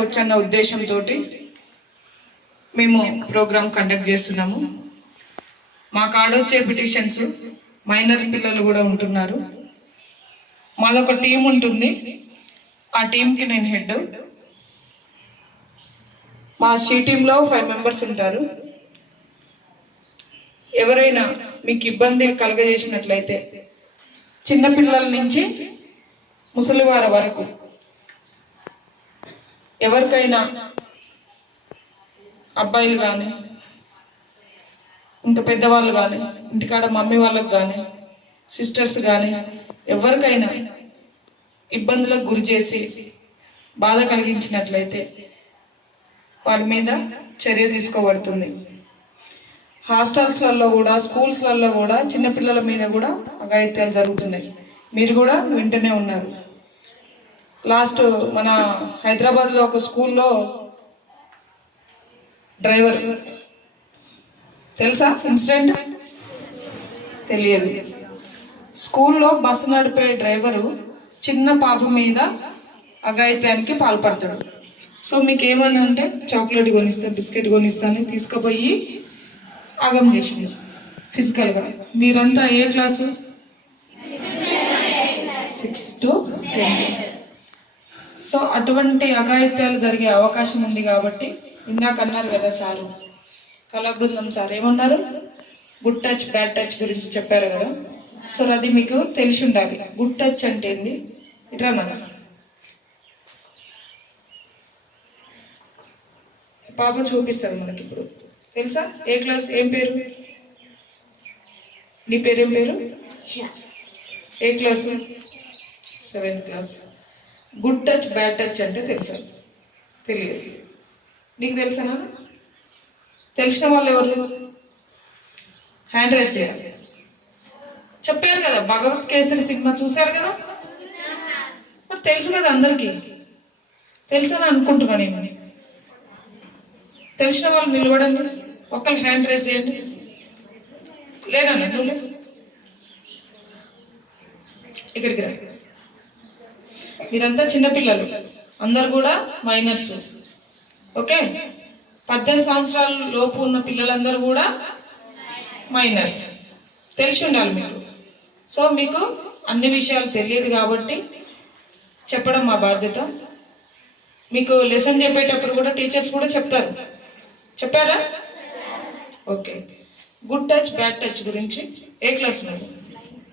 వచ్చన్న ఉద్దేశంతో మేము programme conduct చేస్తున్నాము. మా కాడొచ్చే పిటిషన్స్ మైనర్ పిల్లలు కూడా ఉంటున్నారు. మాదొక టీం ఉంటుంది, ఆ టీంకి నేను హెడ్. మా సి టీంలో 5 మెంబర్స్ ఉంటారు. ఎవరైనా మీకు ఇబ్బంది కలుగజేసినట్లయితే చిన్నపిల్లల నుంచి ముసలివారి వరకు ఎవరికైనా, అబ్బాయిలు కానీ ఇంకా పెద్దవాళ్ళు కానీ, ఇంటికాడ మమ్మీ వాళ్ళకు కానీ, సిస్టర్స్ కానీ ఎవరికైనా ఇబ్బందులకు గురి చేసి బాధ కలిగించినట్లయితే వారి మీద చర్య తీసుకోబడుతుంది. హాస్టల్స్లలో కూడా, స్కూల్స్లలో కూడా చిన్నపిల్లల మీద కూడా అఘాయిత్యాలు జరుగుతున్నాయి. మీరు కూడా వింటూనే ఉన్నారు. లాస్ట్ మన హైదరాబాద్లో ఒక స్కూల్లో డ్రైవర్, తెలుసా ఇన్సిడెంట్? తెలియదు. స్కూల్లో బస్సు నడిపే డ్రైవరు చిన్న పాప మీద అఘాయిత్యానికి పాల్పడతాడు. సో మీకు ఏమన్నా అంటే చాక్లెట్ కొనిస్తాను, బిస్కెట్ కొనిస్తాను తీసుకుపోయి ఆగం చేసింది ఫిజికల్గా. మీరంతా ఏ class? 6th to 10th. So అటువంటి అఘాయిత్యాలు జరిగే అవకాశం ఉంది కాబట్టి ఇందాక అన్నారు కదా సారు, కళాబృందం సార్ ఏమన్నారు, గుడ్ టచ్ బ్యాడ్ టచ్ గురించి చెప్పారు కదా. సో అది మీకు తెలిసి ఉండాలి. గుడ్ టచ్ అంటే ఏంది? ఇట్లా మన పాప చూపిస్తారు మనకి ఇప్పుడు, తెలుసా? ఏ క్లాస్? ఏం పేరు? నీ పేరేం పేరు? ఏ class? 7th class. Good touch bad touch అంటే తెలుసా? తెలియదు. నీకు తెలుసా? తెలిసిన వాళ్ళు ఎవరు? హ్యాండ్ రైజ్ చేయాలి. చెప్పారు కదా, భగవత్ కేసరి సినిమా చూశారు కదా, మరి తెలుసు కదా అందరికీ. తెలుసని అనుకుంటున్నా నేను. తెలిసిన వాళ్ళు నిలబడండి, ఒక్కరు హ్యాండ్ రైజ్ చేయండి. లేదన్నా నువ్వు ఇక్కడికి రా. మీరంతా చిన్నపిల్లలు, అందరు కూడా మైనర్స్. ఓకే, 18 సంవత్సరాల లోపు ఉన్న పిల్లలందరూ కూడా మైనర్స్. తెలిసి ఉండాలి మీకు. సో మీకు అన్ని విషయాలు తెలియదు కాబట్టి చెప్పడం మా బాధ్యత. మీకు లెసన్ చెప్పేటప్పుడు కూడా టీచర్స్ కూడా చెప్తారు. చెప్పారా? Okay. Good touch bad touch గురించి ఏ క్లాస్ ఉన్నది?